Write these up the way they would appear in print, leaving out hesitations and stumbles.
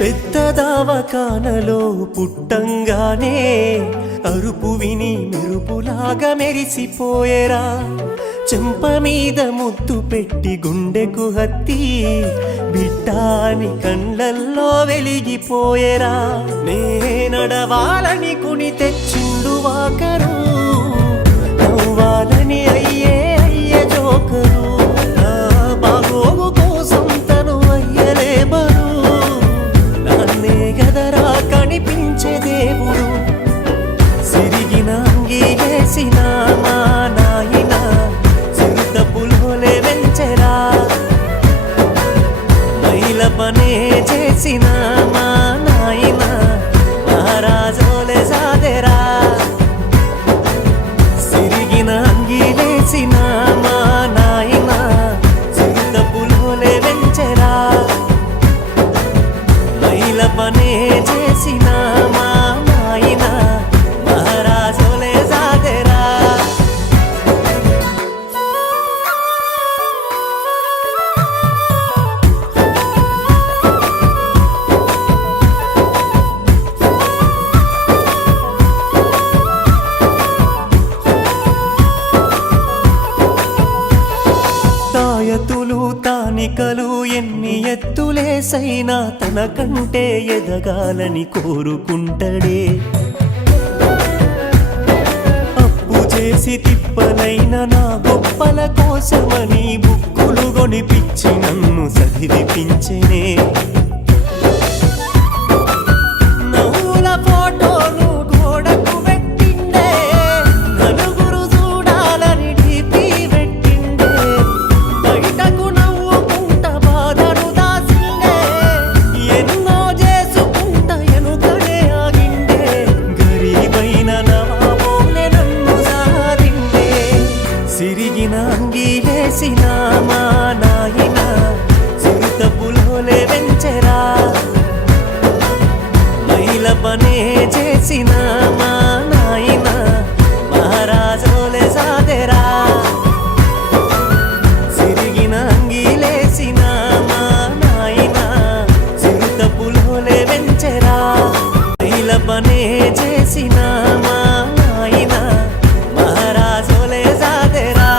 పెద్ద దవాఖానలో పుట్టంగానే అరుపు విని మెరుపులాగా మెరిసిపోయేరా. చెంప మీద ముద్దు పెట్టి గుండెకు హత్తి బిడ్డాని కళ్ళల్లో వెలిగిపోయేరా. నే నడవాలని కుని తెచ్చిండు వాకరు, నవ్వాలని అయ్యే జోకరు. నా బాగోగు కోసం తను అయ్యలే బరు, నాన్నే గదరా కనిపించే దేవుడు. సిరిగిన అంగీలేసిన మా నాయన సిరుత పులోలే వెంచెరా. మైల పనే చేసిన మా నాయన మహారాజోలే సాదెరా. సిరిగిన అంగీలేసిన మా నాయన సిరుత పులోలే వెంచెరా. మైల పనే చేసిన మా నాయన మహారాజోలే సాదెరా. తాయతులు తానికలు ఎన్ని ఎత్తులేసైనా తన కంటే ఎదగాలని కోరుకుంటడే. అప్పు చేసి తిప్పలైన నా గొప్పల కోసమని బుక్కులు కొనిపించి నన్ను చదివిపించెనే. నవ్వుల ఫోటోలు గోడకు పెట్టిండే, నలుగురు చూడాలని డీపీ పెట్టిండే. బయటకు నవ్వుకుంట బాధను దాసిండే, ఎన్నో చేసుకుంట ఎనుకనే ఆగిండే. గరీబైన నవాబోలే నన్ను సారిండే. సిరిగిన అంగీలేసిన మా నాయన సిరుత పులోలే వెంచెరా. మైల పనే చేసిన మా నాయన మహారాజోలే సాదెరా. సిరిగిన అంగీలేసిన మా నాయన సిరుత పులోలే వెంచెరా. మైల పనే చేసిన మా నాయన మహారాజోలే సాదెరా.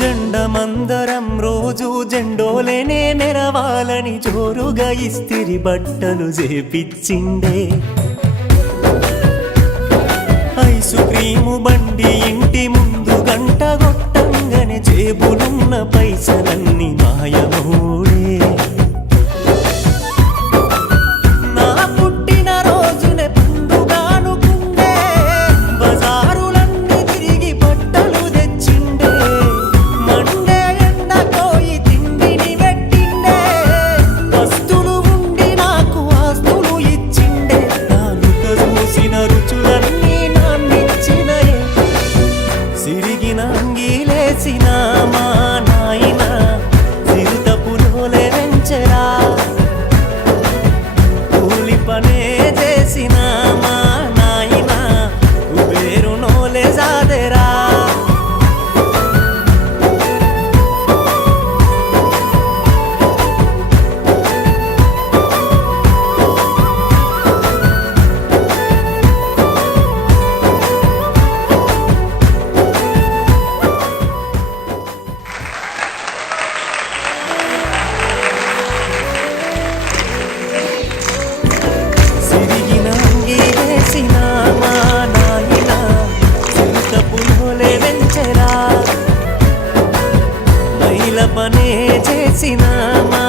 జెండమందరం రోజు జెండోలేనే మెరవాలని జోరుగా ఇస్తిరి బట్టలు చేపిచ్చిండే. ఐసు క్రీము బండి ఇంటి ముందు గంట కొట్టంగానే జేబులున్న పైసలన్నీ మాయమోడే. నా పుట్టిన రోజునే పండుగ అనుకుండే, బజారులన్నీ తిరిగి బట్టలు తెచ్చిండే. మండే ఎండకోయి తిండిని పెట్టిండే, వస్తులు ఉండి నాకు ఆస్తులు ఇచ్చిండే. నాలుక చూసిన రుచులన్నీ నాన్నిచ్చినయే. సిరిగిన అంగీలేసిన మా నాయన సిరుత పులోలే వెంచెరా. కూలి పనే చేసిన మా నాయన కుబేరునోలే సాదెరా. సిరిగిన అంగీలేసిన మా నాయన సిరుత పులోలే వెంచెరా. మైల పనే చేసిన మా